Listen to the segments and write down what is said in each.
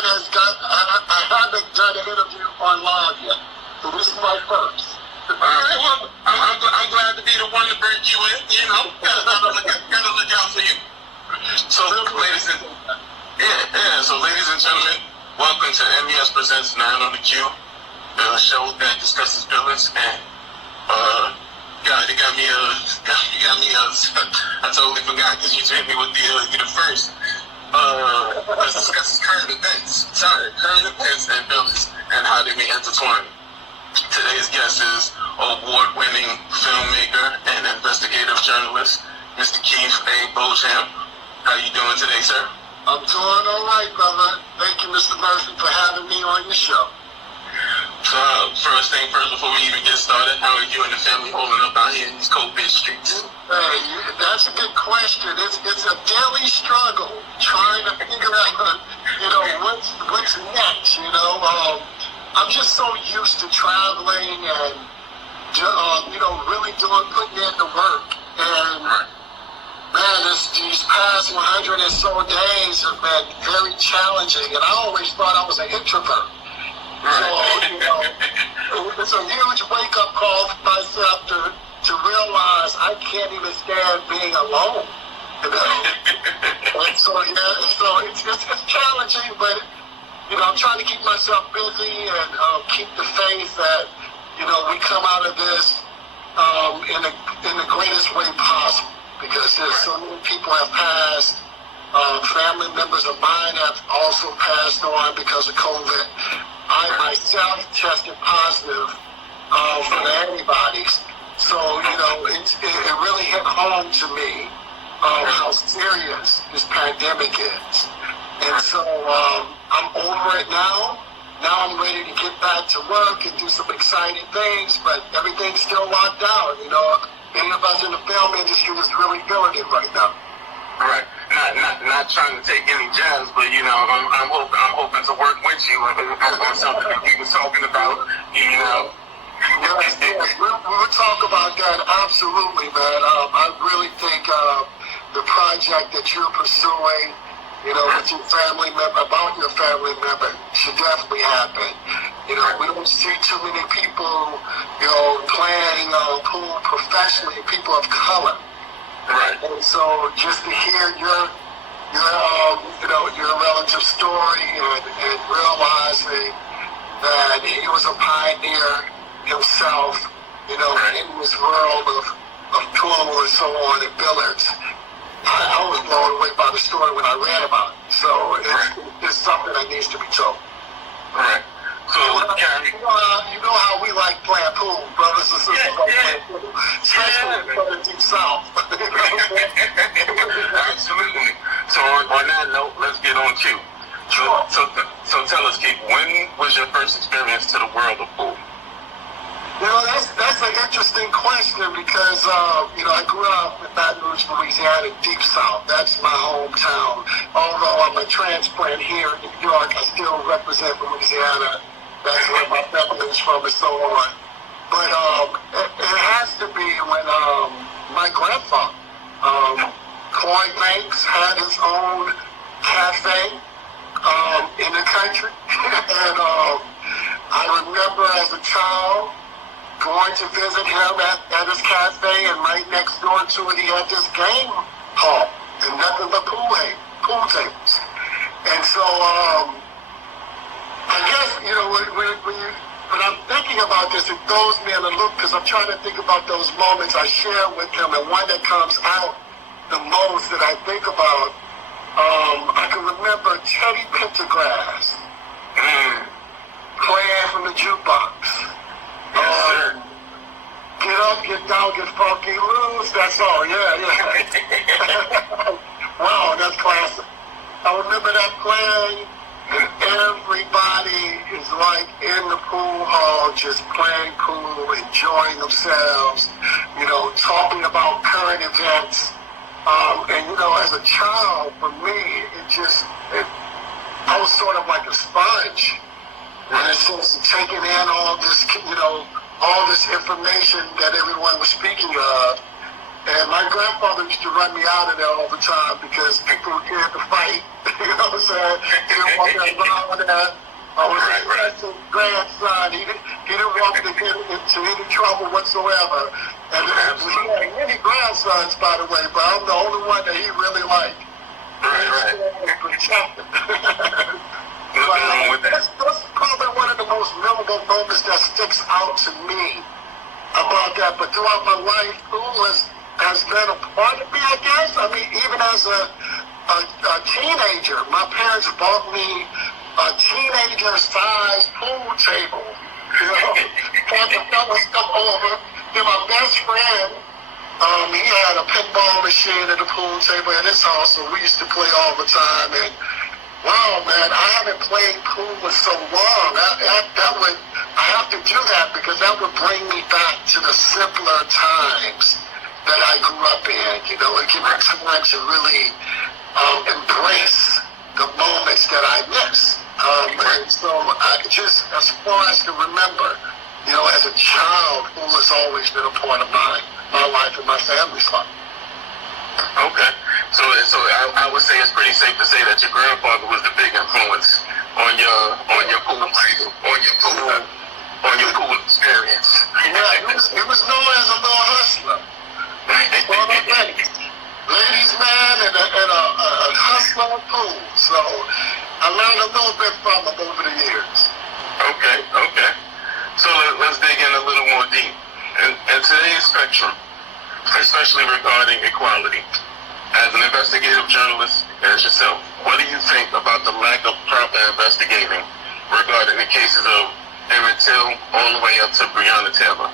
one I haven't done an interview on live yet. So this is my first. All right, well, I'm glad to be the one to bring you in, you know. Gotta look out for you. So, ladies and gentlemen, welcome to MES Presents 9 on the Q, the show that discusses Billiards. And I totally forgot because you hit me with the first. Let's discuss current events and Billiards and how they may intertwine. Today's guest is award-winning filmmaker and investigative journalist, Mr. Keith A. Beauchamp. How you doing today, sir? I'm doing all right, brother. Thank you, Mr. Murphy, for having me on your show. So, first thing first, before we even get started, how are you and the family holding up out here in these COVID streets? Hey, that's a good question. It's a daily struggle trying to figure out, what's next, I'm just so used to traveling and, really putting in the work. And, man, these past 100 or so days have been very challenging. And I always thought I was an introvert. So, it's a huge wake-up call for myself to realize I can't even stand being alone. And so it's challenging, but I'm trying to keep myself busy and keep the faith that we come out of this in the greatest way possible, because there's so many people have passed. Family members of mine have also passed on because of COVID. I myself tested positive for the antibodies. So, it really hit home to me how serious this pandemic is. And so I'm over it now. Now I'm ready to get back to work and do some exciting things, but everything's still locked down. Many of us in the film industry is really feeling it right now. Right. Not trying to take any jabs, but I'm hoping to work with you on something that we were talking about. Yes, we'll talk about that, absolutely, man. I really think the project that you're pursuing, with your family member, about your family member, should definitely happen. We don't see too many people, playing pool professionally, people of color. Right. And so just to hear your relative story and realizing that he was a pioneer himself, in this world of pool and so on and billiards. I was blown away by the story when I read about it. So it's something that needs to be told. Right. So, you know how we like playing pool, brothers and sisters playing pool, especially in the deep south. Absolutely. So on that note, let's get on cue. So tell us, Keith, when was your first experience to the world of pool? That's an interesting question because, I grew up in Baton Rouge, Louisiana, deep south. That's my hometown. Although I'm a transplant here in New York, I still represent Louisiana. That's where my family is from and so on. But it has to be when my grandfather, Coy Banks, had his own cafe in the country. And I remember as a child going to visit him at his cafe, and right next door to it he had this game hall and nothing but pool tables. And so I guess, when I'm thinking about this, it throws me in a loop because I'm trying to think about those moments I share with him, and one that comes out the most that I think about, I can remember Teddy Pendergrass playing from the jukebox. Get up, get down, get funky, loose, that's all, yeah. Wow, that's classic. I remember that playing, and everybody is like in the pool hall just playing pool, enjoying themselves, talking about current events. And as a child, for me, I was sort of like a sponge. And it's just taking in all this, all this information that everyone was speaking of. And my grandfather used to run me out of there all the time because people were scared to fight. You know what I'm saying? He didn't want that around that. I was a special grandson. He didn't want to get into any trouble whatsoever. And he had many grandsons, by the way, but I'm the only one that he really liked. Right. Protected. That's probably one of the most memorable moments that sticks out to me about that. But throughout my life, school has been a part of me, I guess. I mean, even as a teenager, my parents bought me a teenager-sized pool table. You know, had the fellas come over. Then my best friend, he had a pinball machine at the pool table in his house, so we used to play all the time. And wow, man, I haven't played pool in so long. I have to do that because that would bring me back to the simpler times that I grew up in. You know, it gives me time to really embrace the moments that I miss. And so I just, as far as to remember, you know, as a child, pool has always been a part of my life and my family's life. Okay. So I would say it's pretty safe to say that your grandfather was the big influence on your pool experience. Yeah, he was known as a little hustler. Ladies man and a hustler pool. So I learned a little bit from him over the years. Okay. So let's dig in a little more deep. In today's spectrum, especially regarding equality, as an investigative journalist as yourself, what do you think about the lack of proper investigating regarding the cases of Emmett Till all the way up to Breonna Taylor?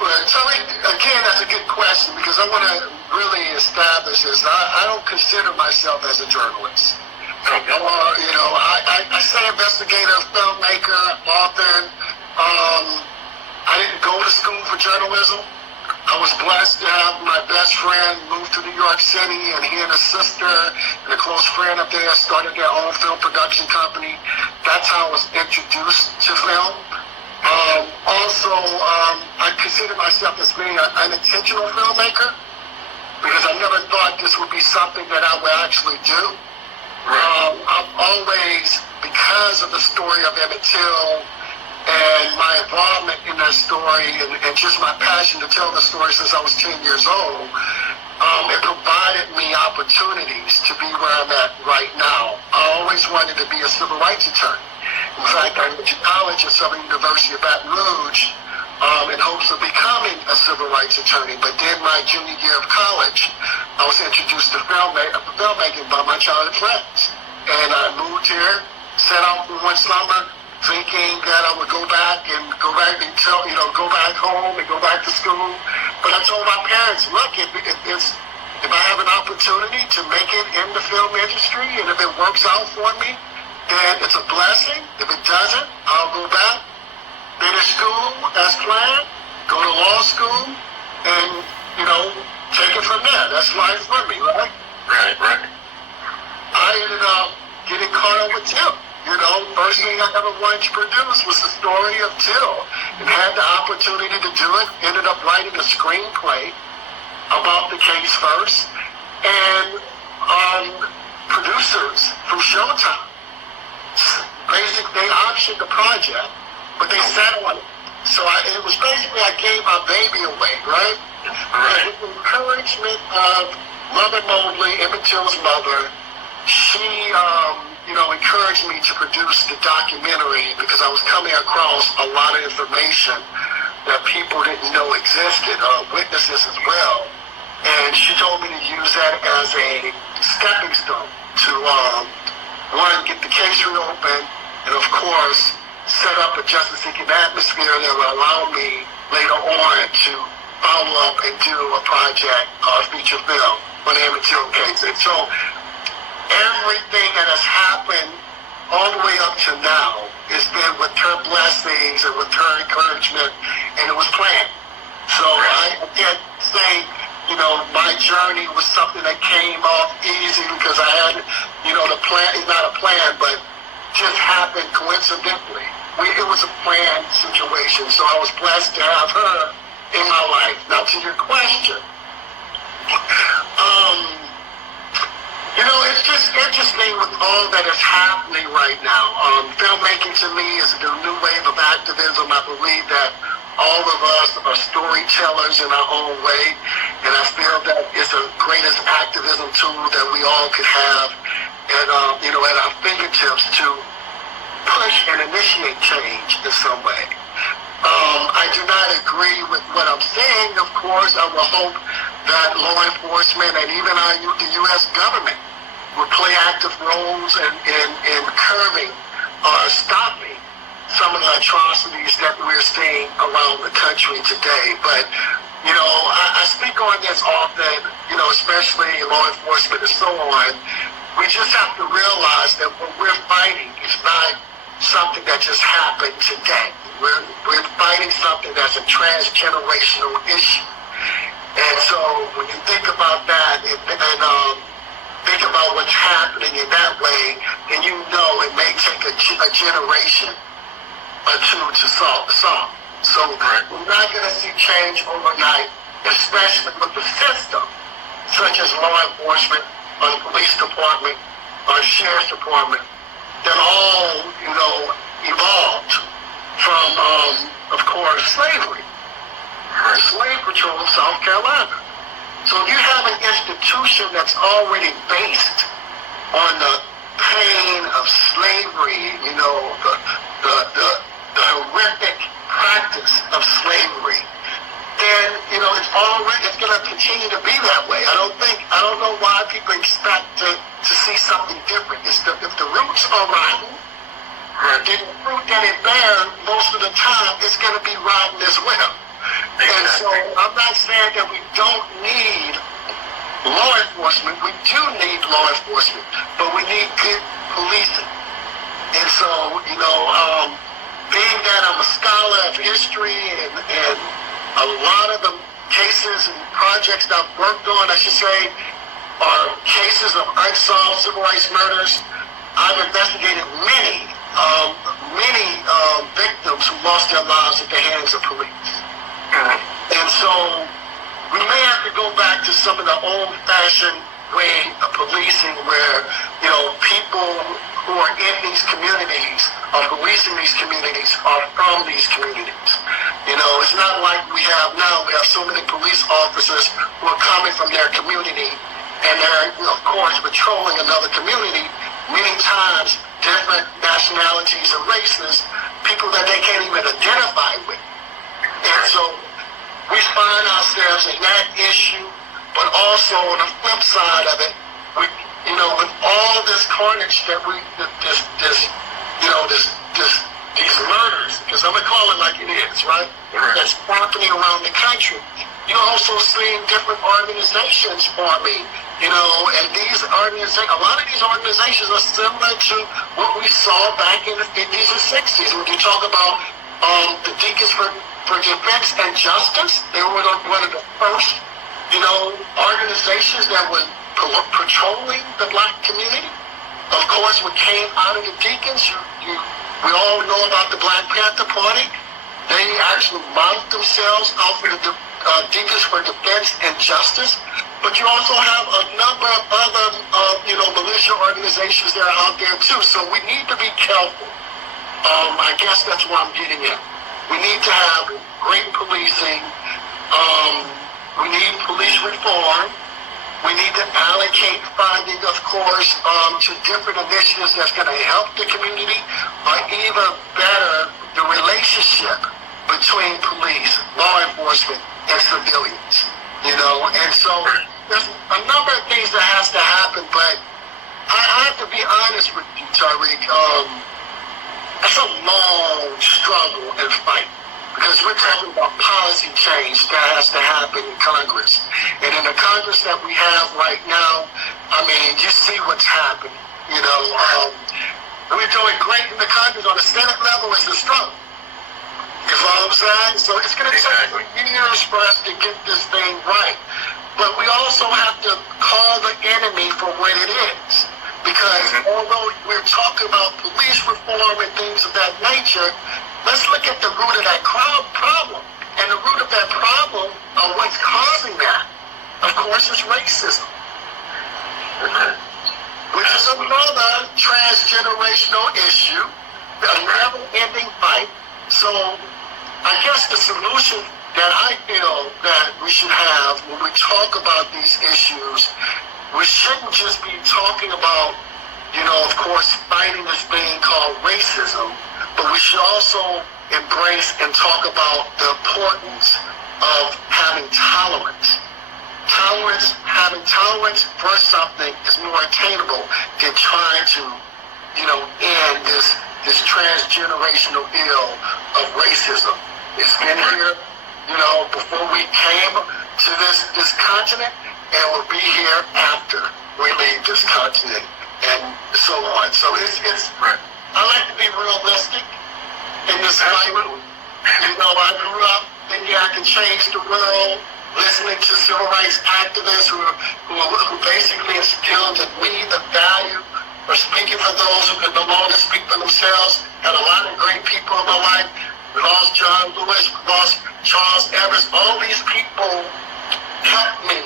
Well, Tony, again, that's a good question because I want to really establish this. I don't consider myself as a journalist. Okay. You know, I say investigative, filmmaker, author. I didn't go to school for journalism. I was blessed to have my best friend move to New York City, and he and his sister and a close friend up there started their own film production company. That's how I was introduced to film. I consider myself as being an unintentional filmmaker because I never thought this would be something that I would actually do. I've always, because of the story of Emmett Till and my involvement in that story and just my passion to tell the story since I was 10 years old, it provided me opportunities to be where I'm at right now. I always wanted to be a civil rights attorney. In fact, I went to college at Southern University of Baton Rouge in hopes of becoming a civil rights attorney. But then my junior year of college, I was introduced to filmmaking by my childhood friends. And I moved here, set out for one summer, thinking that I would go back and go back home and go back to school. But I told my parents, look, if I have an opportunity to make it in the film industry and if it works out for me, then it's a blessing. If it doesn't, I'll go back, finish school as planned, go to law school, and, you know, take it from there. That's life for me, right? Right. I ended up getting caught up with Till. You know, first thing I ever wanted to produce was the story of Till, and had the opportunity to do it. Ended up writing a screenplay about the case first, and producers from Showtime, basically they optioned the project, but they sat on it. So it was basically I gave my baby away, right? And with the encouragement of Mother Mobley, Emmett Till's mother, she encouraged me to produce the documentary because I was coming across a lot of information that people didn't know existed, witnesses as well. And she told me to use that as a stepping stone to, one, get the case reopened, and of course, set up a justice-seeking atmosphere that would allow me later on to follow up and do a project, feature film on the Emmett Till case. And so everything that has happened all the way up to now has been with her blessings and with her encouragement, and it was planned. So I can't say, my journey was something that came off easy because I had, the plan is not a plan, but just happened coincidentally. It was a planned situation, so I was blessed to have her in my life. Now to your question, Um, it's just interesting with all that is happening right now. Filmmaking to me is the new wave of activism. I believe that all of us are storytellers in our own way, and I feel that it's the greatest activism tool that we all could have at our fingertips to push and initiate change in some way. I do not agree with what I'm saying. Of course, I will hope that law enforcement and even the U.S. government will play active roles in curbing or stopping some of the atrocities that we're seeing around the country today. But, I speak on this often, especially law enforcement and so on. We just have to realize that what we're fighting is not something that just happened today. We're fighting something that's a transgenerational issue. And so when you think about that and think about what's happening in that way, then it may take a generation or two to solve. So we're not going to see change overnight, especially with the system, such as law enforcement, or the police department, or the sheriff's department, that all, evolved from, of course, slavery. Slave patrol of South Carolina. So if you have an institution that's already based on the pain of slavery, the horrific practice of slavery, then it's going to continue to be that way. I don't know why people expect to see something different. If the roots are rotten, then the fruit that it bears most of the time is going to be rotten as well. And so I'm not saying that we don't need law enforcement. We do need law enforcement, but we need good policing. And so, being that I'm a scholar of history and a lot of the cases and projects that I've worked on, I should say, are cases of unsolved civil rights murders. I've investigated many victims who lost their lives at the hands of police. And so we may have to go back to some of the old-fashioned way of policing where, people who are in these communities or policing these communities are from these communities. It's not like we have now. We have so many police officers who are coming from their community and they're, of course, patrolling another community, many times different nationalities and races, people that they can't even identify with. And so we find ourselves in that issue, but also on the flip side of it, with all this carnage that these murders, because I'm gonna call it like it is, right? That's happening around the country. You also seeing different organizations forming, and a lot of these organizations are similar to what we saw back in the 50s and 60s. When you talk about the Deacons for Defense and Justice, they were one of the first, organizations that were patrolling the black community. Of course, what came out of the Deacons, we all know about the Black Panther Party. They actually modeled themselves off of the Deacons for Defense and Justice. But you also have a number of other, militia organizations that are out there too. So we need to be careful. I guess that's what I'm getting at. We need to have great policing. We need police reform. We need to allocate funding, of course, to different initiatives that's going to help the community, or even better, the relationship between police, law enforcement, and civilians. And so there's a number of things that has to happen, but I have to be honest with you, Tariq. It's a long struggle and fight, because we're talking about policy change that has to happen in Congress. And in the Congress that we have right now, you see what's happening. We're doing great in the Congress. On the Senate level, it's a struggle. You know what I'm saying? So it's going to take years for us to get this thing right. But we also have to call the enemy for what it is. Because although we're talking about police reform and things of that nature, let's look at the root of that problem. And the root of that problem, what's causing that, of course, is racism, which is another transgenerational issue, a never-ending fight. So I guess the solution that I feel that we should have when we talk about these issues, we shouldn't just be talking about, of course, fighting this thing called racism, but we should also embrace and talk about the importance of having tolerance. Having tolerance for something is more attainable than trying to, end this transgenerational ill of racism. It's been here, before we came to this continent, and will be here after we leave this continent, and so on. So it's right. I like to be realistic in this fight. I grew up thinking I can change the world, listening to civil rights activists who basically instilled in me the value of speaking for those who could no longer speak for themselves. Had a lot of great people in my life. We lost John Lewis, we lost Charles Evans. All these people helped me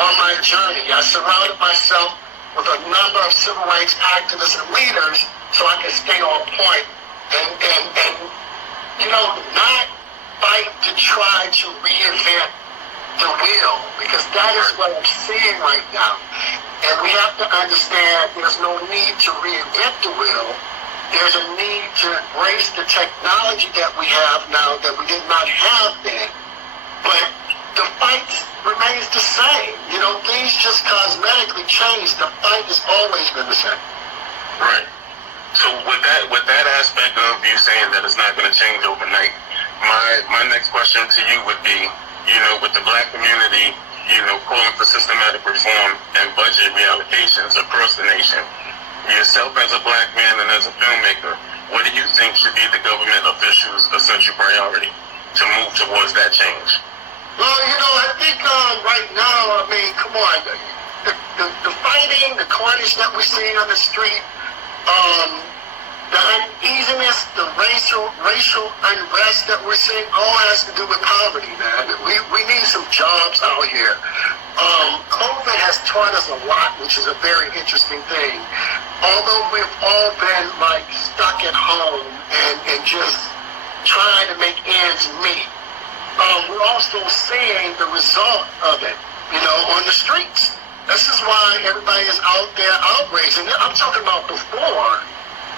on my journey. I surrounded myself with a number of civil rights activists and leaders so I could stay on point and not fight to try to reinvent the wheel, because that is what I'm seeing right now. And we have to understand there's no need to reinvent the wheel. There's a need to embrace the technology that we have now that we did not have then. But the fight remains the same. Things just cosmetically change. The fight has always been the same. Right. So with that aspect of you saying that it's not going to change overnight, my next question to you would be, with the Black community, calling for systematic reform and budget reallocations across the nation, yourself as a Black man and as a filmmaker, what do you think should be the government officials' essential priority to move towards that change? Well, I think right now, come on, the fighting, the carnage that we're seeing on the street, the uneasiness, the racial unrest that we're seeing, all has to do with poverty, man. We need some jobs out here. COVID has taught us a lot, which is a very interesting thing. Although we've all been stuck at home and just trying to make ends meet, we're also seeing the result of it, on the streets. This is why everybody is out there outraged. And I'm talking about before,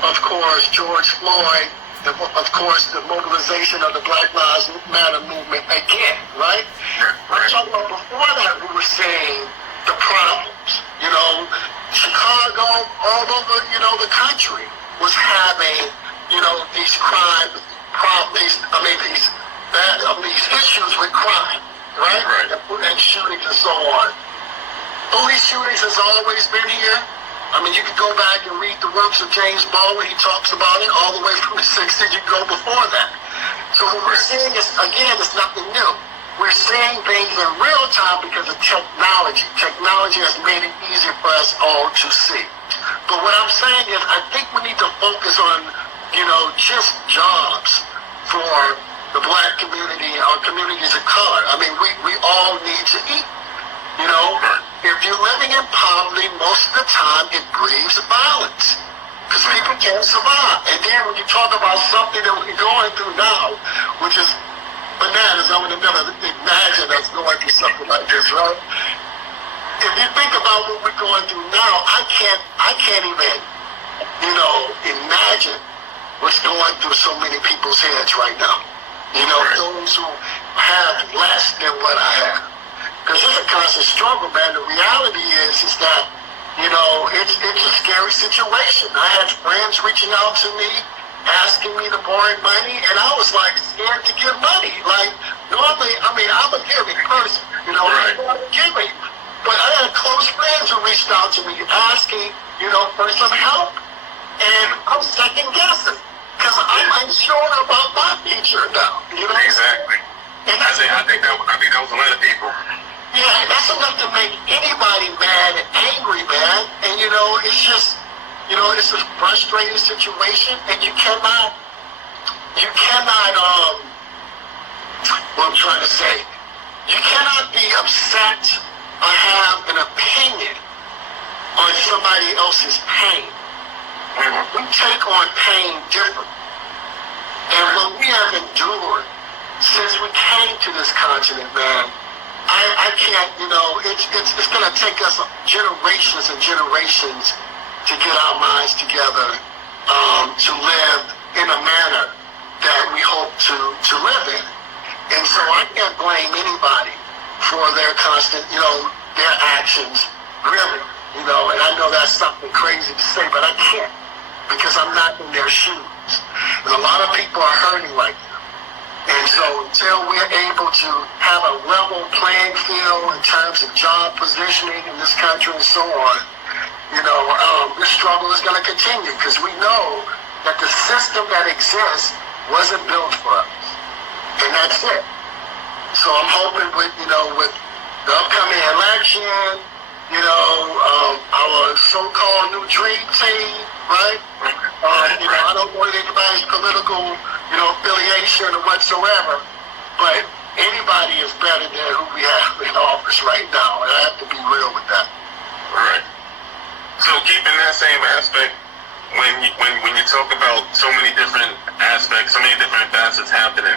of course, George Floyd, of course, the mobilization of the Black Lives Matter movement again, right? I'm talking about before that, we were seeing the problems. Chicago, all over, the country was having, these crime problems, these issues with crime, right? And shootings and so on. Police shootings has always been here. You can go back and read the works of James Baldwin. He talks about it all the way from the 60s. You can go before that. So what we're seeing is, again, it's nothing new. We're seeing things in real time because of technology. Technology has made it easier for us all to see. But what I'm saying is, I think we need to focus on, just jobs for the Black community, our communities of color. We all need to eat. If you're living in poverty, most of the time it breeds violence because people can't survive. And then when you talk about something that we're going through now, which is bananas, I would have never imagined us going through something like this, right? If you think about what we're going through now, I can't even, imagine what's going through so many people's heads right now. Those who have less than what I have. Because it's a constant struggle, man. The reality is that, it's a scary situation. I had friends reaching out to me, asking me to borrow money, and I was scared to give money. Normally, I'm a giving person, I want to give it. But I had close friends who reached out to me asking, for some help. And I'm second guessing because I'm unsure about my future now. Exactly. And I think that was a lot of people. Yeah, that's enough to make anybody mad and angry, man. And it's just, it's a frustrating situation, and you cannot, what I'm trying to say, you cannot be upset versus pain. We take on pain differently. And what we have endured since we came to this continent, man, I can't, it's going to take us generations and generations to get our minds together to live in a manner that we hope to live in. And so I can't blame anybody for their constant, their actions, really, and I know that's something crazy to say, but I can't because I'm not in their shoes. And a lot of people are hurting right now. And so until we're able to have a level playing field in terms of job positioning in this country and so on, this struggle is going to continue because we know that the system that exists wasn't built for us. And that's it. So I'm hoping with the upcoming election, our so-called new dream team, right? I don't want anybody's political, affiliation or whatsoever, but anybody is better than who we have in office right now, and I have to be real with that. Right. So keeping that same aspect, when you talk about so many different aspects, so many different facets happening,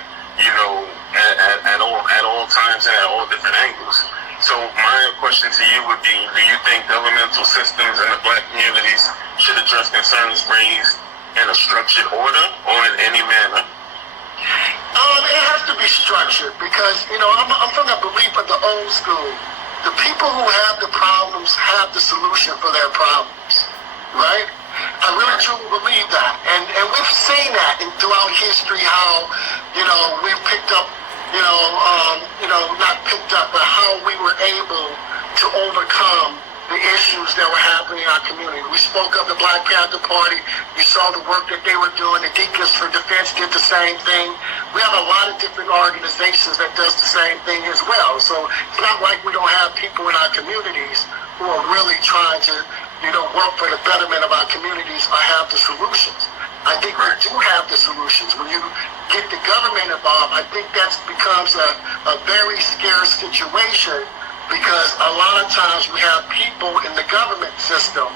at all times and at all different angles. So my question to you would be, do you think governmental systems in the Black communities should address concerns raised in a structured order or in any manner? It has to be structured because, I'm from the belief of the old school. The people who have the problems have the solution for their problems, right? I really truly believe that. And we've seen that throughout history how, we've picked up, not picked up, but how we were able to overcome the issues that were happening in our community. We spoke of the Black Panther Party. You saw the work that they were doing. The Deacons for Defense did the same thing. We have a lot of different organizations that does the same thing as well. So it's not like we don't have people in our communities who are really trying to, work for the betterment of our communities or have the solutions. I think we do have the solutions. When you get the government involved, I think that becomes a very scarce situation because a lot of times we have people in the government system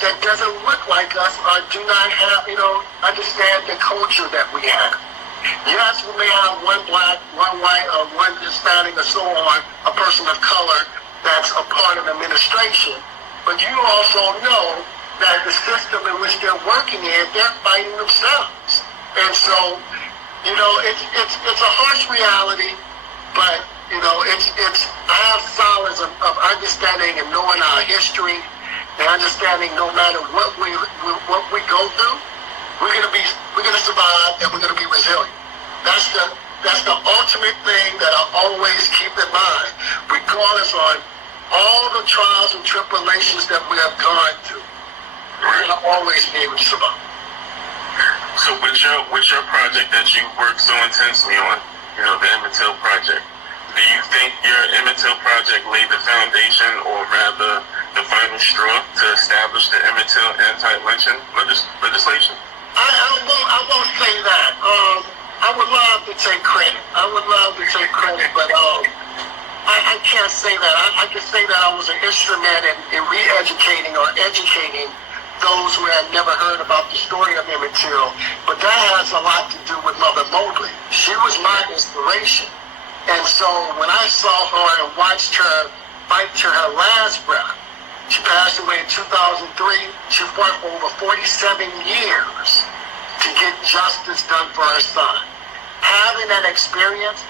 that doesn't look like us or do not have, understand the culture that we have. Yes, we may have one black, one white, or one Hispanic, or so on, a person of color that's a part of the administration. But you also know that the system in which they're working in, they're fighting themselves. And so, it's a harsh reality, but, I have solace of understanding and knowing our history and understanding no matter what we go through, we're gonna survive and we're gonna be resilient. That's the ultimate thing that I always keep in mind, regardless on all the trials and tribulations that we have gone through. We're gonna always be able to survive. So with your project that you work so intensely on, the Emmett Till project, do you think your Emmett Till project laid the foundation, or rather the final straw, to establish the Emmett Till anti-lynching legislation? I won't say that. I would love to take credit. But I can't say that. I can say that I was an instrument in re-educating or educating those who had never heard about the story of Emmett Till. But that has a lot to do with Mother Mobley. She was my inspiration. And so when I saw her and watched her fight to her last breath, she passed away in 2003. She fought for over 47 years to get justice done for her son. Having that experience,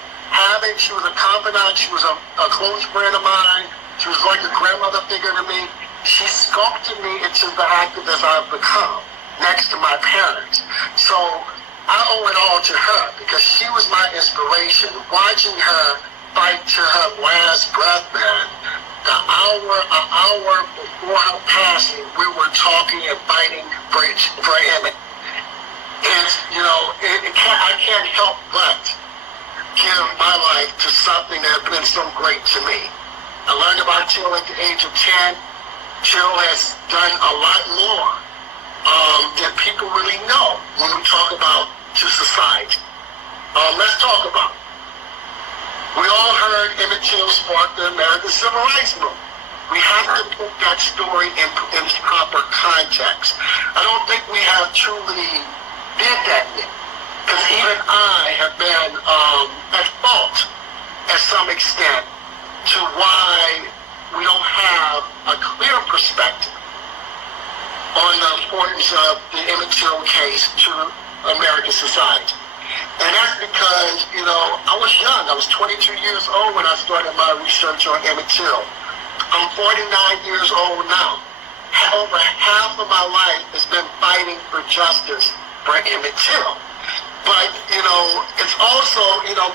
she was a confidant, she was a close friend of mine, she was like a grandmother figure to me. She sculpted me into the activist I've become, next to my parents. So I owe it all to her because she was my inspiration. Watching her fight to her last breath, man, an hour before her passing, we were talking and fighting for Emmett. It's, I can't help but give my life to something that has been so great to me. I learned about Till at the age of 10. Till has done a lot more than people really know when we talk about to society. Let's talk about it. We all heard Emmett Till sparked the American Civil Rights Movement. We have to put that story in its proper context. I don't think we have truly did that yet. Because even I have been at fault at some extent to why we don't have a clear perspective on the importance of the Emmett Till case to American society. And that's because, I was young. I was 22 years old when I started my research on Emmett Till. I'm 49 years old now. Over half of my life has been fighting for justice for Emmett Till. But, it's also,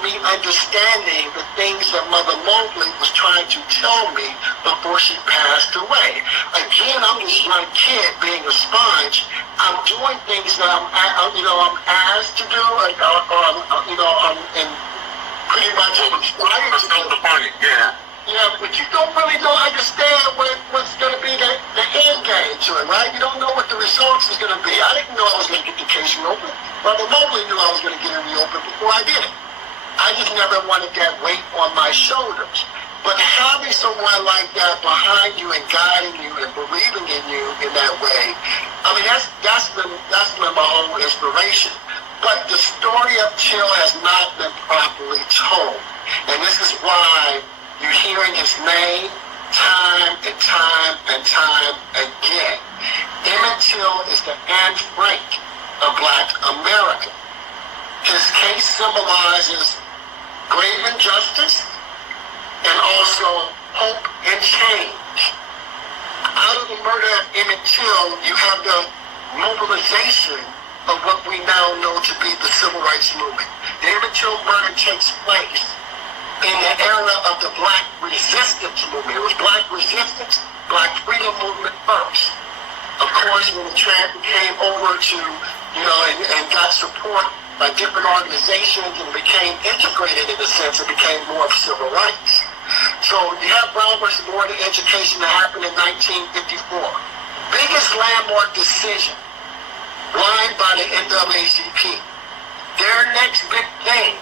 me understanding the things that Mother Mobley was trying to tell me before she passed away. Again, I'm this young kid being a sponge. I'm doing things that I'm asked to do, or I'm pretty much inspired to do. Yeah. Yeah, but you don't understand what's going to be the end game to it, right? You don't know what the results is going to be. I didn't know I was going to get the case reopened. Mother Mobley knew I was going to get it reopened before I did it. I just never wanted that weight on my shoulders. But having someone like that behind you and guiding you and believing in you in that way, that's been my whole inspiration. But the story of Till has not been properly told. And this is why you're hearing his name time and time and time again. Emmett Till is the Anne Frank of Black America. His case symbolizes grave injustice and also hope and change. Out of the murder of Emmett Till, you have the mobilization of what we now know to be the Civil Rights Movement. The Emmett Till murder takes place in the era of the Black Resistance Movement. It was Black Resistance, Black Freedom Movement first. Of course, when the trend came over to, and got support by different organizations and became integrated in a sense, it became more of civil rights. So you have Brown versus Board of Education that happened in 1954. Biggest landmark decision, lined by the NAACP. Their next big thing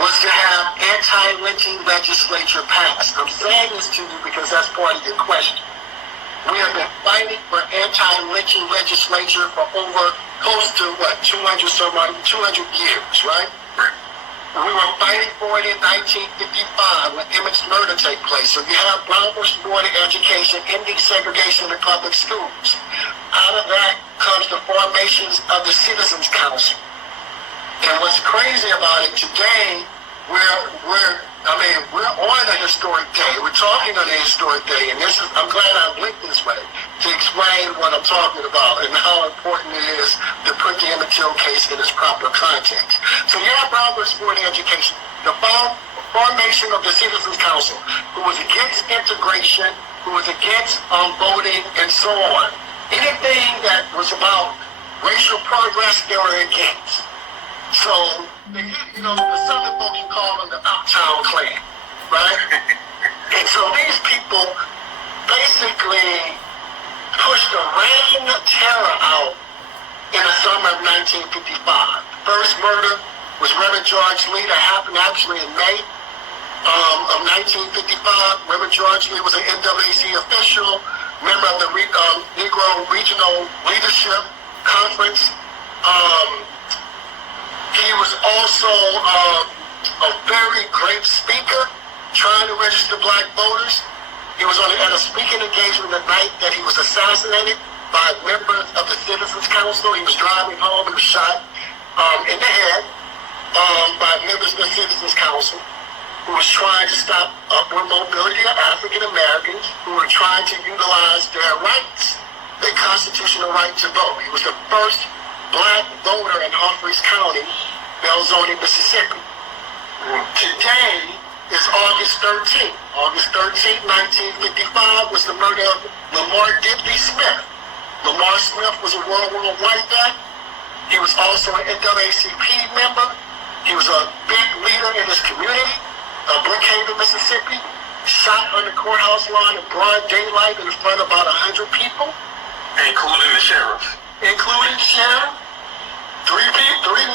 was to have anti-lynching legislature passed. I'm saying this to you because that's part of your question. We have been fighting for anti-lynching legislature for over close to 200 years, right? We were fighting for it in 1955 when Emmett's murder took place. So you have Brown versus Board of Education ending segregation in public schools. Out of that comes the formations of the Citizens Council. And what's crazy about it today, we're on a historic day. We're talking on a historic day, and I'm glad I blinked this way to explain what I'm talking about and how important it is to put the Emmett Till case in its proper context. So you have Brown versus Board of Education, the formation of the Citizens Council, who was against integration, who was against voting, and so on. Anything that was about racial progress, they were against. So, the Southern folks, you call them the Uptown Clan, right? And so these people basically pushed a reign of terror out in the summer of 1955. First murder was Reverend George Lee. That happened actually in May of 1955. Reverend George Lee was an NAACP official, member of the Negro Regional Leadership Conference. He was also a very great speaker, trying to register black voters. He was at a speaking engagement the night that he was assassinated by members of the Citizens Council. He was driving home. He was shot in the head by members of the Citizens Council who was trying to stop upward mobility of African Americans who were trying to utilize their rights, their constitutional right to vote. He was the first black voter in Humphreys County, Belzoni, Mississippi. Today is August 13th. August 13th, 1955 was the murder of Lamar Digby Smith. Lamar Smith was a World War I vet. He was also an NAACP member. He was a big leader in his community of Brookhaven, Mississippi. Shot on the courthouse lawn in broad daylight in front of about 100 people. Including the sheriff. Including the sheriff. Three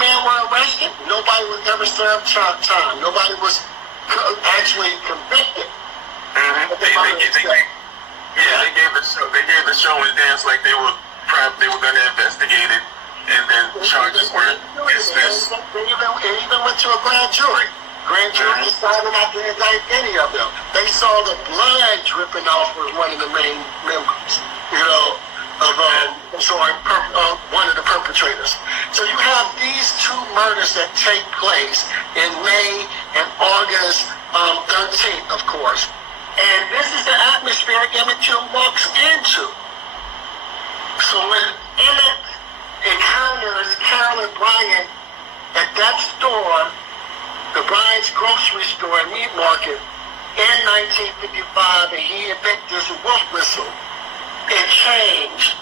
men were arrested. Nobody was ever served time. Nobody was actually convicted. Mm-hmm. Yeah, they gave the show. They gave the show and dance like they were going to investigate it, and then charges were dismissed. It even went to a grand jury. Grand jury decided not to indict any of them. They saw the blood dripping off was one of the main members, of one of the perpetrators. So you have these two murders that take place in May and August 13th, of course. And this is the atmosphere Emmett Till walks into. So when Emmett encounters Carolyn Bryant at that store, the Bryant's grocery store and meat market in 1955, and he hit this wolf whistle, it changed.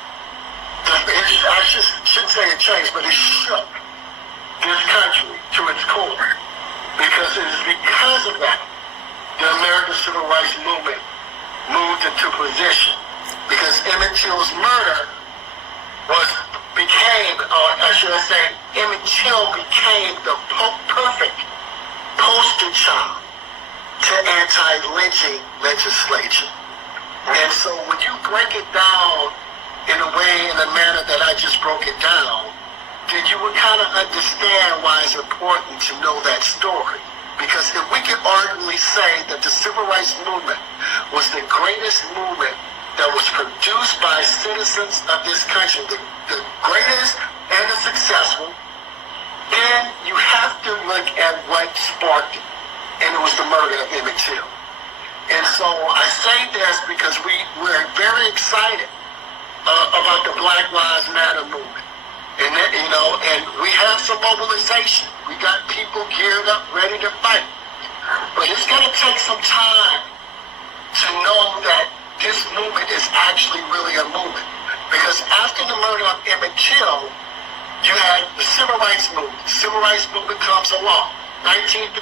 I shouldn't say it changed, but it shook this country to its core. Because it is because of that the American Civil Rights Movement moved into position. Because Emmett Till's murder Emmett Till became the perfect poster child to anti-lynching legislation. And so when you break it down in a manner that I just broke it down, then you would kind of understand why it's important to know that story. Because if we could arguably say that the Civil Rights Movement was the greatest movement that was produced by citizens of this country, the greatest and the successful, then you have to look at what sparked it. And it was the murder of Emmett Till. And so I say this because we're very excited about the Black Lives Matter movement. And and we have some mobilization. We got people geared up, ready to fight. But it's going to take some time to know that this movement is actually really a movement. Because after the murder of Emmett Till, you had the Civil Rights Movement. The Civil Rights Movement comes along. 1957,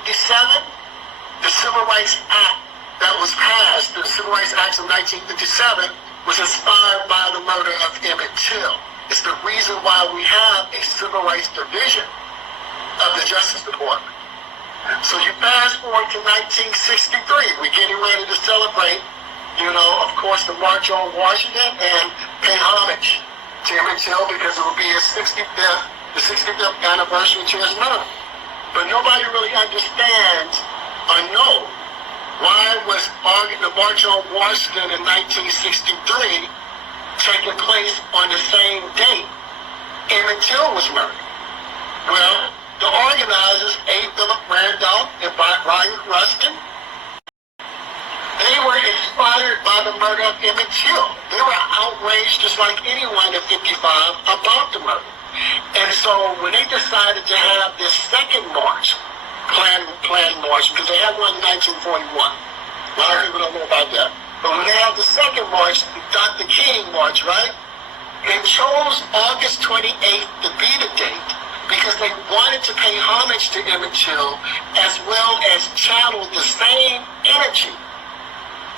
the Civil Rights Act that was passed, the Civil Rights Act of 1957, was inspired by the murder of Emmett Till. It's the reason why we have a Civil Rights Division of the Justice Department. So you fast forward to 1963, we're getting ready to celebrate, of course, the March on Washington and pay homage to Emmett Till because it will be the 65th anniversary to his murder. But nobody really understands or knows why was the March on Washington in 1963 taking place on the same date Emmett Till was murdered? Well, the organizers, A. Philip Randolph and Brian Rustin, they were inspired by the murder of Emmett Till. They were outraged, just like anyone at 55, about the murder. And so when they decided to have this second march, planned march, because they had one in 1941. A lot of people don't know about that. But when they had the second march, the Dr. King March, right? They chose August 28th to be the date because they wanted to pay homage to Emmett Till as well as channel the same energy,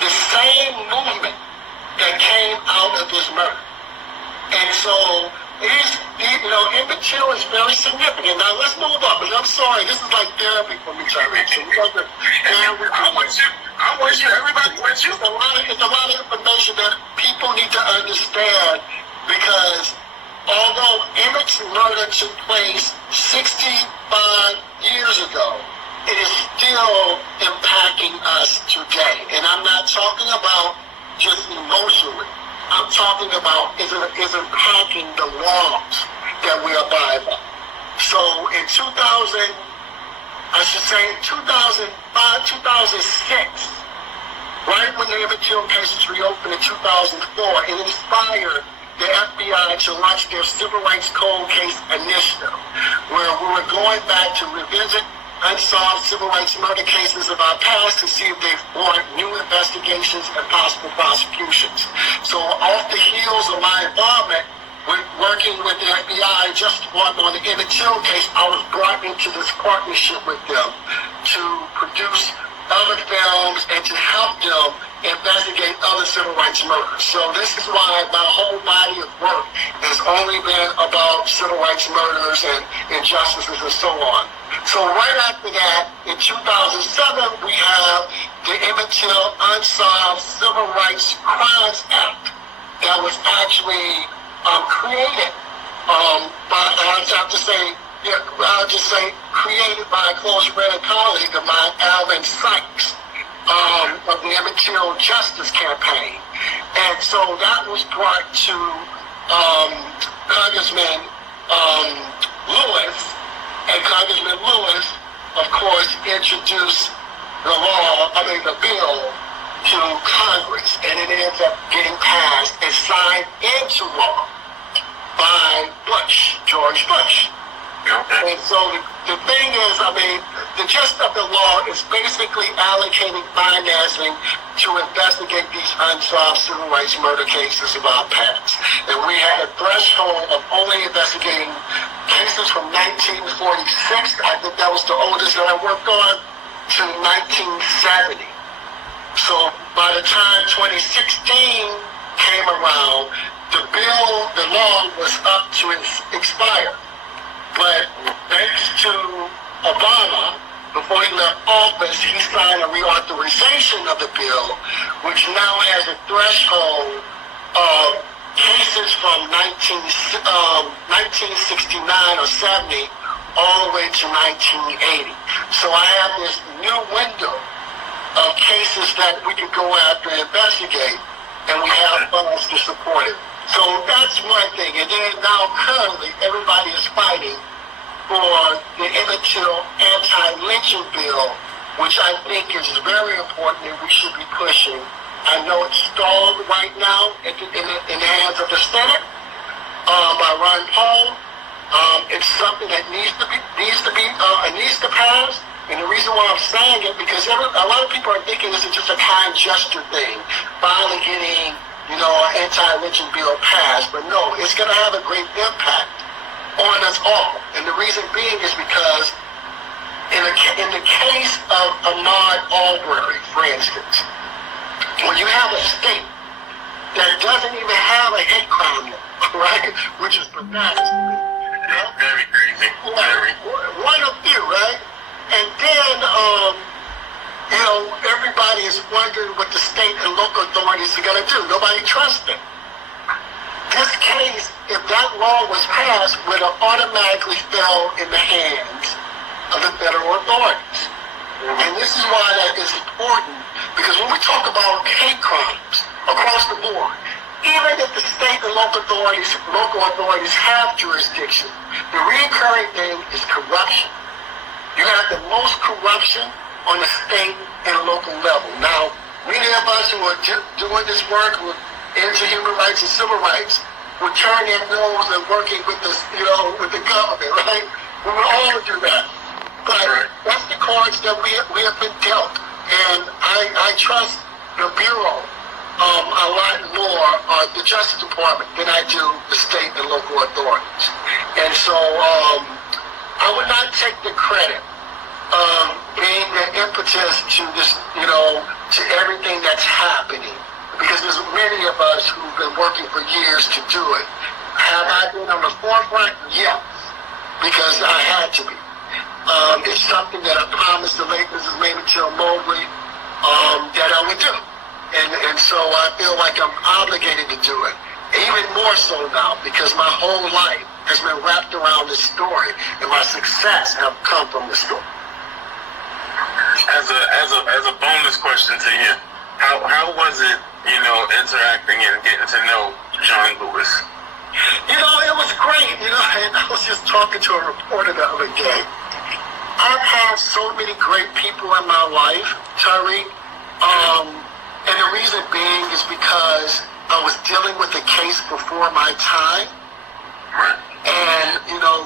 the same movement that came out of this murder. And so Emmett Till is very significant. Now let's move up. And I'm sorry, this is like therapy for me, Tyree. Everybody wants you. It's a lot of information that people need to understand because although Emmett's murder took place 65 years ago, it is still impacting us today. And I'm not talking about just emotionally. I'm talking about is impacting the laws that we abide by. So in 2005, 2006, right when the Emmett Till case was reopened in 2004, it inspired the FBI to launch their Civil Rights Cold Case Initiative, where we were going back to revisit unsolved civil rights murder cases of our past to see if they've warrant new investigations and possible prosecutions. So off the heels of my involvement with working with the FBI just on the Emmett Till case, I was brought into this partnership with them to produce other films and to help them investigate other civil rights murders. So this is why my whole body of work has only been about civil rights murders and injustices and so on. So right after that, in 2007, we have the Emmett Till Unsolved Civil Rights Crimes Act that was actually created by, I'll just say, created by a close friend and colleague of mine, Alvin Sykes, of the Emmett Till Justice Campaign. And so that was brought to Congressman Lewis, and Congressman Lewis, of course, introduced the bill to Congress, and it ends up getting passed and signed into law by George Bush. And so the thing is, the gist of the law is basically allocating financing to investigate these unsolved civil rights murder cases of our past. And we had a threshold of only investigating cases from 1946, I think that was the oldest that I worked on, to 1970. So by the time 2016 came around, the law was up to expire. But thanks to Obama, before he left office, he signed a reauthorization of the bill, which now has a threshold of cases from 1969 or 70 all the way to 1980. So I have this new window of cases that we can go after and investigate, and we have funds to support it. So that's one thing. And then now currently everybody is fighting for the Emmett Till anti-lynching bill, which I think is very important and we should be pushing. I know it's stalled right now in the hands of the Senate by Ron Paul. It's something that needs to pass. And the reason why I'm saying it, because a lot of people are thinking this is just a kind gesture thing, finally getting an anti-lynching bill passed. But no, it's going to have a great impact on us all. And the reason being is because in the case of Ahmaud Arbery, for instance, when you have a state that doesn't even have a hate crime law, right, which is bananas. Very crazy. Very. One of few, right? And then, everybody is wondering what the state and local authorities are going to do. Nobody trusts them. This case, if that law was passed, would have automatically fell in the hands of the federal authorities. And this is why that is important, because when we talk about hate crimes across the board, even if the state and local authorities have jurisdiction, the recurring thing is corruption. You have the most corruption on the state and local level. Now, many of us who are doing this work into human rights and civil rights would turn their nose and working with this, with the government, right? We would all do that. But that's the cards that we have been dealt. And I trust the Bureau a lot more, the Justice Department, than I do the state and local authorities. And so I would not take the credit of being the impetus to this, to everything that's happening. Because there's many of us who've been working for years to do it. Have I been on the forefront? Yes, because I had to be. It's something that I promised the late Mrs. Mamie Till Mobley that I would do. And so I feel like I'm obligated to do it. Even more so now, because my whole life has been wrapped around this story, and my success have come from the story. As a bonus question to you, how was it, interacting and getting to know John Lewis? It was great, and I was just talking to a reporter the other day. I've had so many great people in my life, Tariq, and the reason being is because I was dealing with a case before my time. And,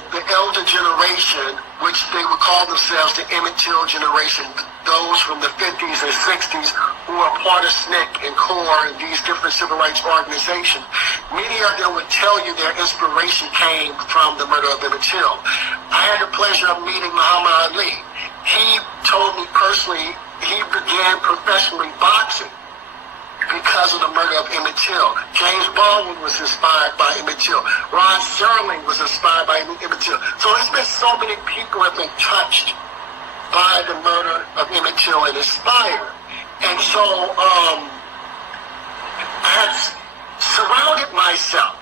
the elder generation, which they would call themselves the Emmett Till generation, those from the 50s and 60s who are part of SNCC and CORE and these different civil rights organizations, many of them would tell you their inspiration came from the murder of Emmett Till. I had the pleasure of meeting Muhammad Ali. He told me personally he began professionally boxing because of the murder of Emmett Till. James Baldwin was inspired by Emmett Till. Ron Serling was inspired by Emmett Till. So there's been so many people have been touched by the murder of Emmett Till and inspired. And so I had surrounded myself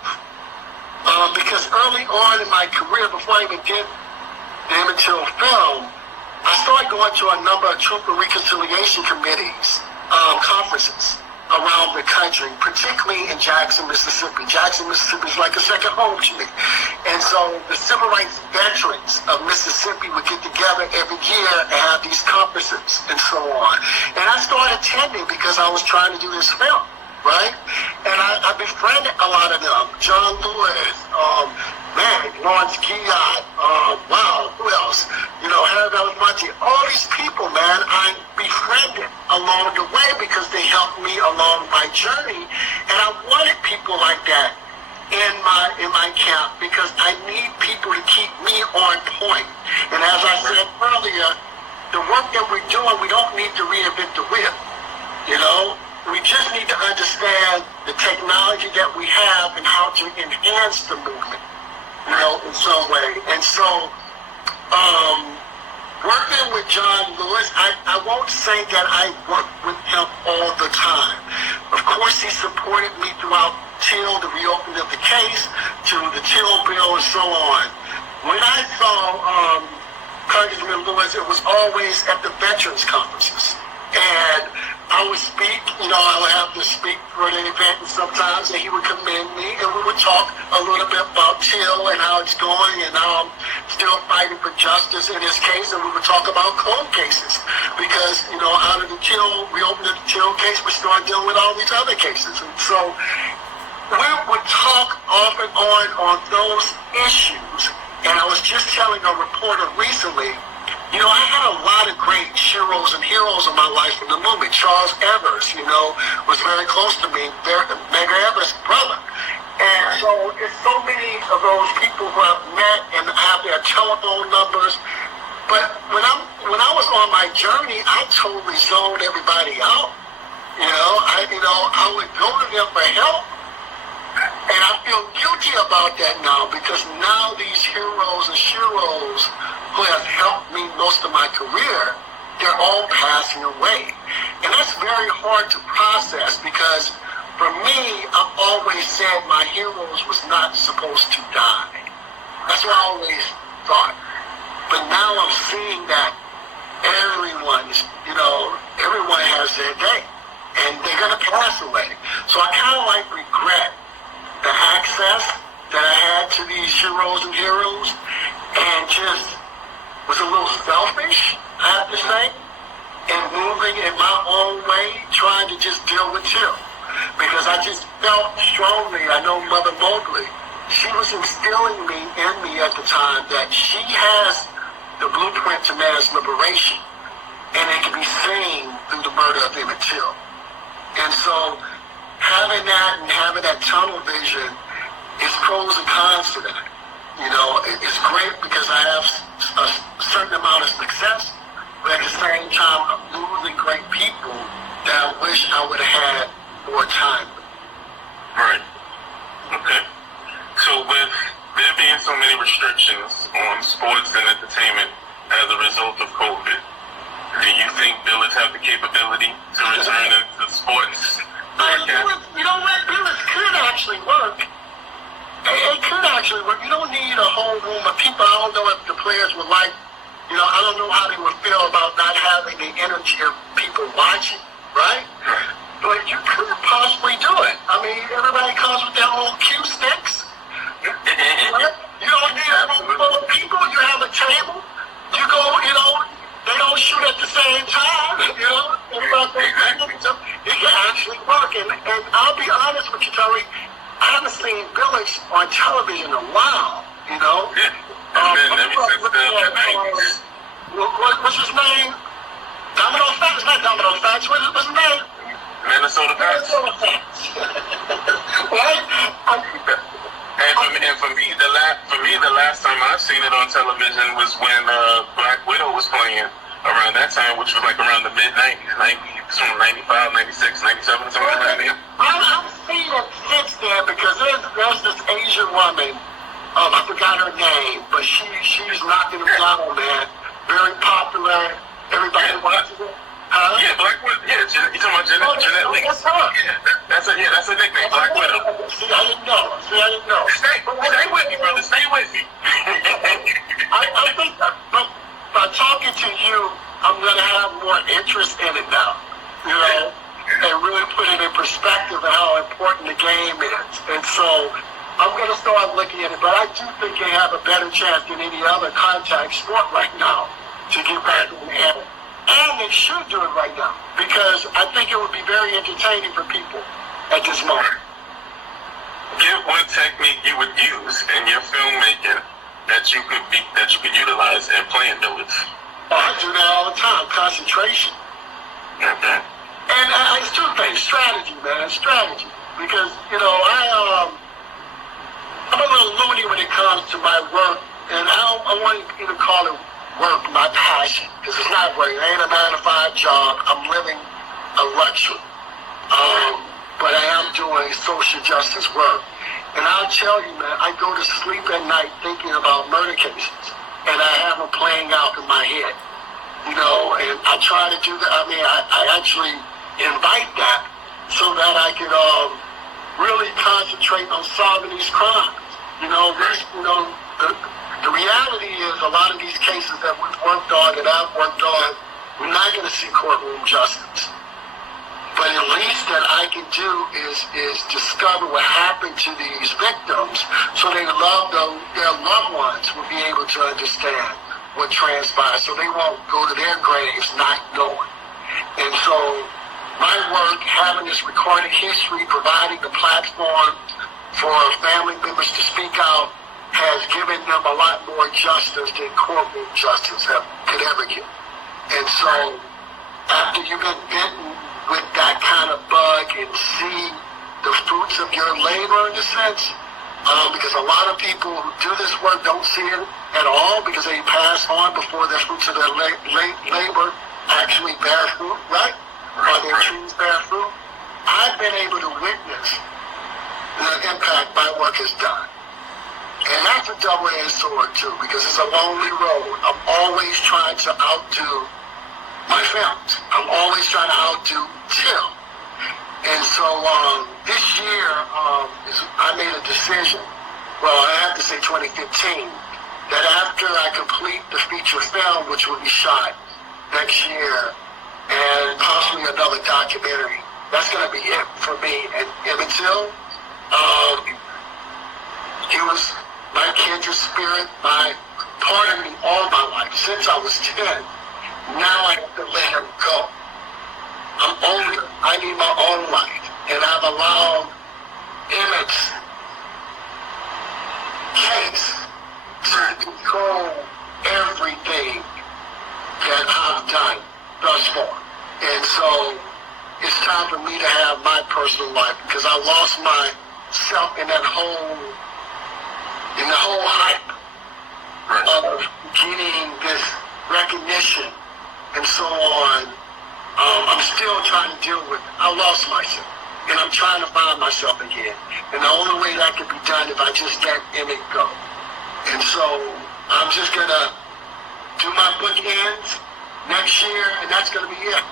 because early on in my career, before I even did the Emmett Till film, I started going to a number of Truth and Reconciliation Committees, conferences around the country, particularly in Jackson, Mississippi. Jackson, Mississippi is like a second home to me. And so the civil rights veterans of Mississippi would get together every year and have these conferences and so on. And I started attending because I was trying to do this film, right? And I befriended a lot of them. John Lewis, Lawrence Guillot, wow, who else? You know, Harry Belafonte, all these people, man, I befriended along the way because they helped me along my journey. And I wanted people like that in my camp because I need people to keep me on point. And as I said earlier, the work that we're doing, we don't need to reinvent the wheel, you know? We just need to understand the technology that we have and how to enhance the movement, you know, in some way. And so, working with John Lewis, I won't say that I worked with him all the time. Of course, he supported me throughout Till, the reopening of the case, to the Till bill and so on. When I saw Congressman Lewis, it was always at the veterans conferences. And I would speak, you know, I would have to speak for the event and sometimes, and he would commend me, and we would talk a little bit about Till and how it's going and how I'm still fighting for justice in this case, and we would talk about cold cases because, you know, out of the Till, we opened the Till case, we started dealing with all these other cases. And so we would talk off and on those issues, and I was just telling a reporter recently, you know, I had a lot of great heroes in my life in the movement. Charles Evers, you know, was very close to me, Medgar Evers' brother. And so it's so many of those people who I've met and I have their telephone numbers. But when I was on my journey, I totally zoned everybody out. You know, I would go to them for help. And I feel guilty about that now because now these heroes and sheroes who have helped me most of my career, they're all passing away. And that's very hard to process because for me, I've always said my heroes was not supposed to die. That's what I always thought. But now I'm seeing that everyone has their day and they're going to pass away. So I kind of like regret the access that I had to these heroes and heroes and just was a little selfish, I have to say, and moving in my own way, trying to just deal with Till. Because I just felt strongly, I know Mother Mowgli, she was instilling in me at the time that she has the blueprint to mass liberation, and it can be seen through the murder of Emmett Till. And so having that and having that tunnel vision is pros and cons to that. You know, it's great because I have a certain amount of success, but at the same time, I'm losing great people that I wish I would have had more time with. Right. Okay. So with there being so many restrictions on sports and entertainment as a result of COVID, do you think Billiards have the capability to return to sports? You know what? Billiards could actually work. It could actually work. You don't need a whole room of people. I don't know if the players would like, you know, I don't know how they would feel about not having the energy of people watching, right? But you could possibly do it. I mean, everybody comes with their own cue sticks. Right? You don't need a room full of people. You have a table. You go, you know, they don't shoot at the same time, you know. It can actually work. And I'll be honest with you, Terry, I haven't seen Billiards on television in a while, you know. What's his name? Domino Facts? Not Domino Facts. What's his name? Minnesota Facts. Right? And for me, the last time I've seen it on television was when Black Widow was playing around that that time, which was like around the mid-90s, 95, 96, 97, something like that. I've seen it since then because there's this Asian woman, I forgot her name, but she's knocking them down, man. Very popular. Everybody watches it. Huh? Yeah, Black Widow. Yeah, you talking about Jeanette Leigh? That's her. Yeah, that's her nickname, Black Widow. See, I didn't know. Stay with me, brother. Stay with me. I think that, but by talking to you, I'm going to have more interest in it now, you know, and really put it in perspective of how important the game is. And so I'm going to start looking at it, but I do think they have a better chance than any other contact sport right now to get back in the air. And they should do it right now because I think it would be very entertaining for people at this moment. Give one technique you would use in your filmmaking that you could utilize in playing Billiards. Oh, I do that all the time. Concentration. Okay. And it's two things. Strategy, man. Strategy. Because, you know, I'm a little loony when it comes to my work. And I want you to call it work, my passion. Because it's not work. It ain't a 9-to-5 job. I'm living a luxury. But I am doing social justice work. And I'll tell you, man, I go to sleep at night thinking about murder cases. And I have them playing out in my head. You know, and I try to do that. I mean, I actually invite that so that I can really concentrate on solving these crimes. You know, the reality is a lot of these cases that we've worked on and I've worked on, we're not going to see courtroom justice. But at least that I can do is discover what happened to these victims so their loved ones will be able to understand what transpired so they won't go to their graves not knowing. And so my work, having this recorded history, providing the platform for family members to speak out, has given them a lot more justice than courtroom justice could ever give. And so after you've been bitten with that kind of bug and see the fruits of your labor in a sense, because a lot of people who do this work don't see it at all because they pass on before the fruits of their labor actually bear fruit, right? Or their trees bear fruit. I've been able to witness the impact my work has done. And that's a double-edged sword too, because it's a lonely road. I'm always trying to outdo my films. I'm always trying to outdo Tim. And so this year, I made a decision, well, I have to say 2015, that after I complete the feature film, which will be shot next year, and possibly another documentary, that's going to be it for me. And Emmett Till, he was my kindred spirit, my part of me all my life, since I was 10. Now I have to let him go. I need my own life. And I've allowed Emmett's case to control everything that I've done thus far. And so it's time for me to have my personal life because I lost myself in the whole hype of getting this recognition and so on. I'm still trying to deal with it. I lost myself, and I'm trying to find myself again. And the only way that can be done if I just let Emmett go. And so I'm just gonna do my bookends next year, and that's gonna be it.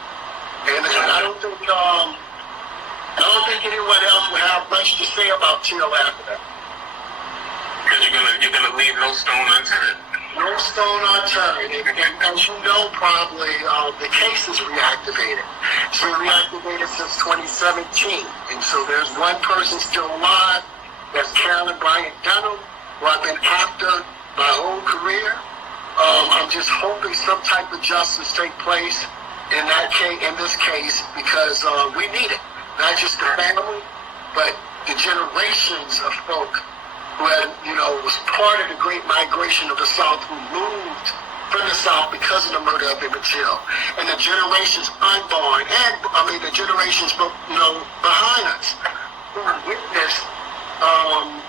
And I don't think anyone else will have much to say about Till after that. Because you're gonna leave no stone unturned. No stone unturned, and as you know probably, the case is reactivated. It's been reactivated since 2017, and so there's one person still alive, that's Carolyn Bryant Dunham, who I've been after my whole career. I'm just hoping some type of justice take place in this case, because we need it. Not just the family, but the generations of folk who had, was part of the great migration of the South, who moved from the South because of the murder of Emmett Till, and the generations unborn, and the generations behind us who witnessed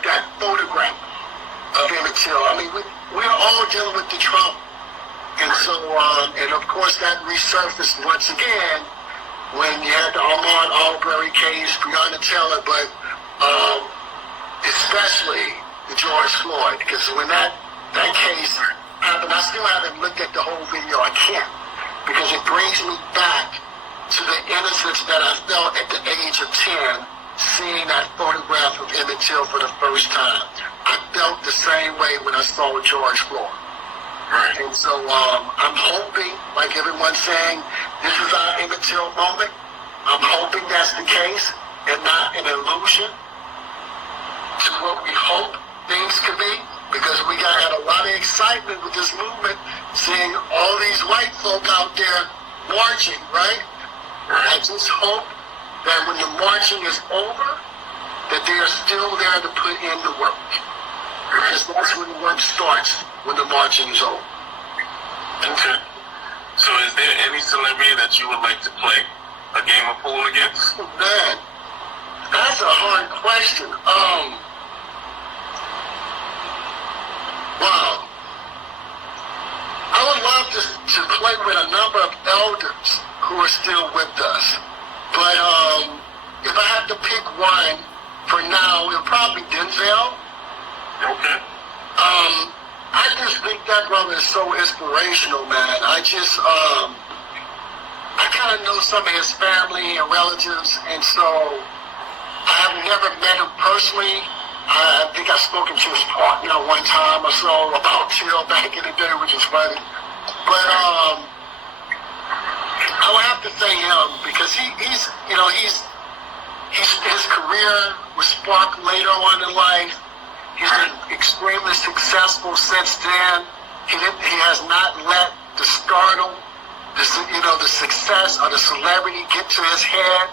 that photograph of Emmett Till. We're all dealing with the trauma, and so and of course that resurfaced once again when you had the Ahmaud Arbery case, Breonna Taylor, but especially the George Floyd, because when that case happened, I still haven't looked at the whole video. I can't, because it brings me back to the innocence that I felt at the age of 10, seeing that photograph of Emmett Till for the first time. I felt the same way when I saw George Floyd. Right. And so I'm hoping, like everyone's saying, this is our Emmett Till moment. I'm hoping that's the case and not an illusion to what we hope things could be, because we had a lot of excitement with this movement, seeing all these white folk out there marching, right? I just hope that when the marching is over, that they are still there to put in the work. Because that's when the work starts, when the marching is over. Okay. So is there any celebrity that you would like to play a game of pool against? Man, that's a hard question. Wow. I would love to play with a number of elders who are still with us. But if I had to pick one for now, it would probably be Denzel. Okay. I just think that brother is so inspirational, man. I kind of know some of his family and relatives, and so I have never met him personally. I think I've spoken to his partner one time or so about Till back in the day, which is funny. But I would have to say him, because his career was sparked later on in life. He's been extremely successful since then. He has not let the stardom, the success or the celebrity get to his head.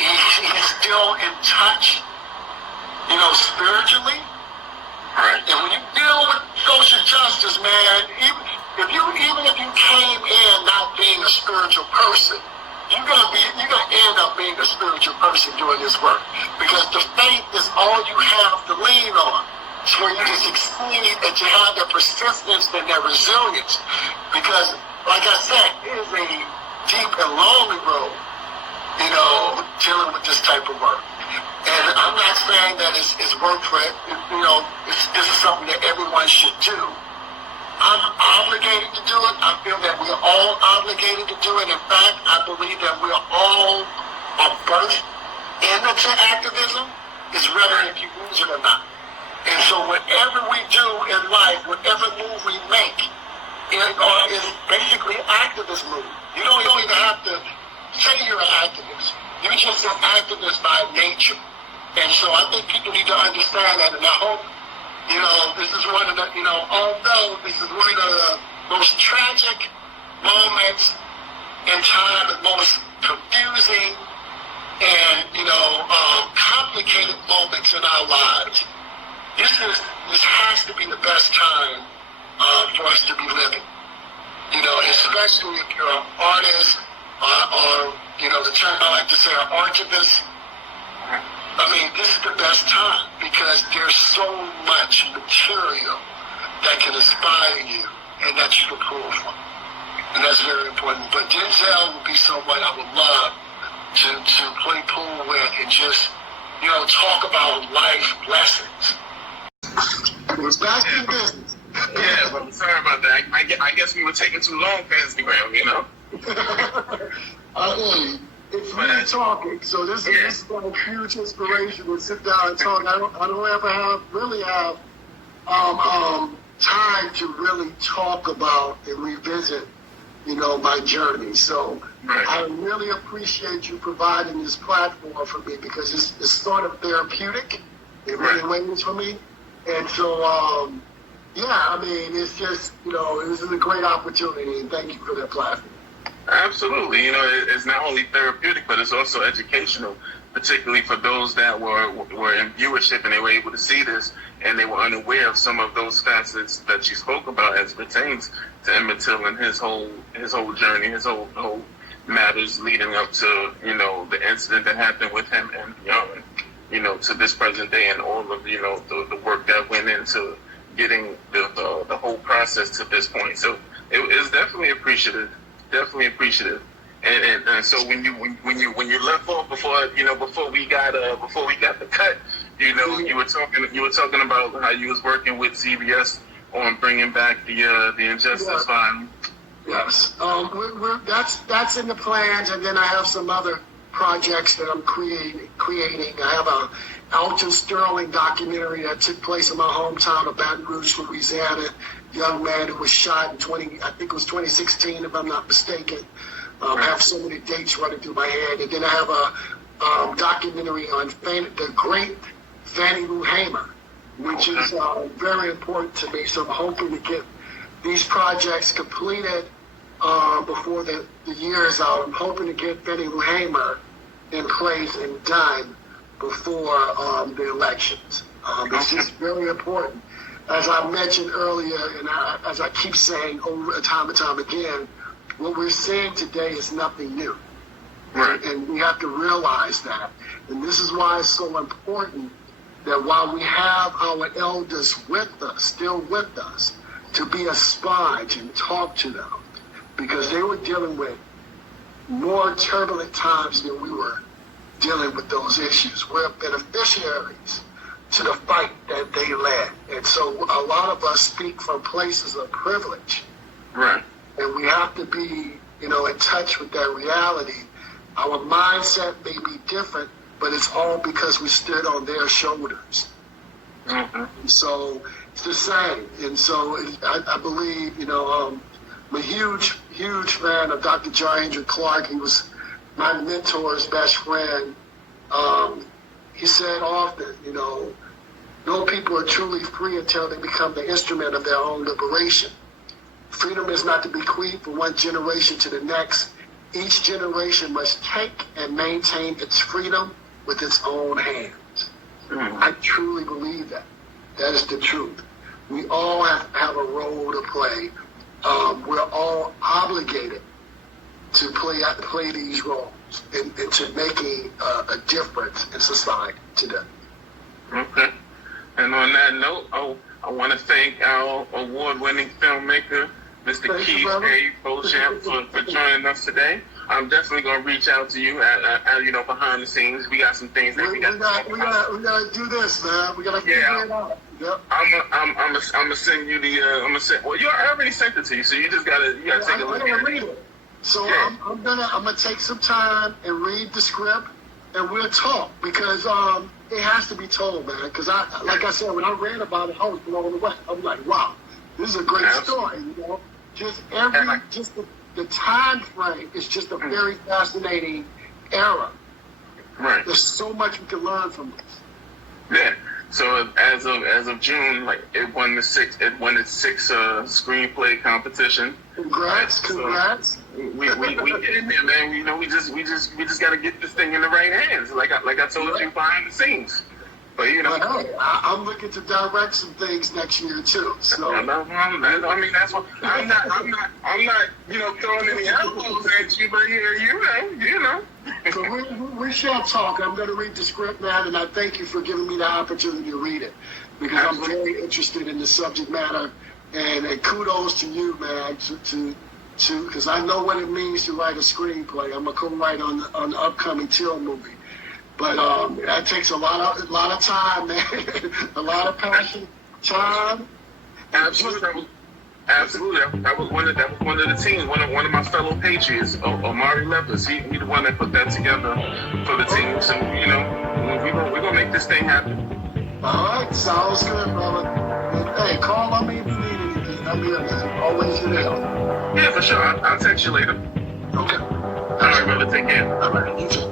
He's still in touch, spiritually. Right. And when you deal with social justice, man, even if you came in not being a spiritual person, you're gonna end up being a spiritual person doing this work, because the faith is all you have to lean on. It's where you can succeed, and you have the persistence and that resilience. Because, like I said, it is a deep and lonely road, dealing with this type of work. And I'm not saying that it's work for it. This is something that everyone should do. I'm obligated to do it. I feel that we're all obligated to do it. In fact, I believe that we're all birthed into activism, is whether if you use it or not. And so whatever we do in life, whatever move we make, is basically an activist move. You don't even have to say you're an activist. You're just an activist by nature. And so I think people need to understand that, and I hope, this is one of the, although this is one of the most tragic moments in time, the most confusing and, complicated moments in our lives, this has to be the best time for us to be living. Especially if you're an artist or the term I like to say, an archivist. I mean, this is the best time, because there's so much material that can inspire you and that you can pull from. And that's very important. But Denzel would be someone I would love to play pool with and just, talk about life lessons. It's back to business. Yeah, but sorry about that. I guess we were taking too long for Instagram, It's me talking, so this is like a huge inspiration to sit down and talk. I don't ever have time to really talk about and revisit, my journey. So I really appreciate you providing this platform for me, because it's sort of therapeutic in many ways for me. And so, it's just, this is a great opportunity, and thank you for that platform. Absolutely. It's not only therapeutic, but it's also educational, particularly for those that were in viewership and they were able to see this and they were unaware of some of those facets that you spoke about as pertains to Emmett Till and his whole journey, his whole matters leading up to, the incident that happened with him and to this present day, and all of, the work that went into, getting the whole process to this point. So it's definitely appreciative, And so when you left off before we got the cut, you were talking about how you was working with CBS on bringing back the Injustice file. Yes, that's in the plans, and then I have some other projects that I'm creating. I have a Alton Sterling documentary that took place in my hometown of Baton Rouge, Louisiana. Young man who was shot in I think it was 2016, if I'm not mistaken. I have so many dates running through my head, and then I have a documentary on the great Fannie Lou Hamer, which is very important to me. So I'm hoping to get these projects completed before the year is out. I'm hoping to get Fannie Lou Hamer in place and done before the elections. This is very important. As I mentioned earlier, and as I keep saying over time and time again, what we're seeing today is nothing new. Right. And we have to realize that. And this is why it's so important that while we have our elders still with us, to be a sponge and talk to them, because they were dealing with more turbulent times than we were dealing with those issues. We're beneficiaries to the fight that they led. And so a lot of us speak from places of privilege. Right. And we have to be, in touch with that reality. Our mindset may be different, but it's all because we stood on their shoulders. Mm-hmm. So it's the same. And so I believe, I'm a huge, huge fan of Dr. John Henrik Clarke. He was my mentor's best friend. He said often, no people are truly free until they become the instrument of their own liberation. Freedom is not to be bequeathed from one generation to the next. Each generation must take and maintain its freedom with its own hands. Mm-hmm. I truly believe that. That is the truth. We all have a role to play. We're all obligated to play these roles and to making a difference in society today. Okay. And on that note, I want to thank our award-winning filmmaker, Mr. Keith A. Beauchamp, for joining us today. I'm definitely going to reach out to you behind the scenes. We got some things that we got to do this, man. We got to figure it out. Yep. I'm gonna send you well, I already sent it to you, so you just gotta take a look at it. So yeah. I'm gonna take some time and read the script, and we'll talk, because it has to be told, man. Because like I said, when I read about it, I was blown away. I'm like, wow, this is a great story. Just the time frame is just a very fascinating era. Right. There's so much we can learn from this. Yeah. So as of June, it won its sixth screenplay competition. Congrats! We get in there, man. We just got to get this thing in the right hands. Like I told you behind the scenes. But I'm looking to direct some things next year too. So I mean, that's what I'm not throwing any elbows at you, but you know. So we shall talk. I'm going to read the script, man, and I thank you for giving me the opportunity to read it, because Absolutely. I'm very interested in the subject matter, and kudos to you, man, to because I know what it means to write a screenplay. I'm a co-writer on the upcoming Till movie. But that takes a lot of time, man. A lot of passion, time. Absolutely. That was one of the teams. One of my fellow Patriots, Omari Levis. He the one that put that together for the team. So we're gonna make this thing happen. All right, sounds good, brother. And, hey, call on me if you need anything. I'm here, man. Always here to help. Yeah, for sure. I'll text you later. Okay. All right, brother. Take care. All right, you too.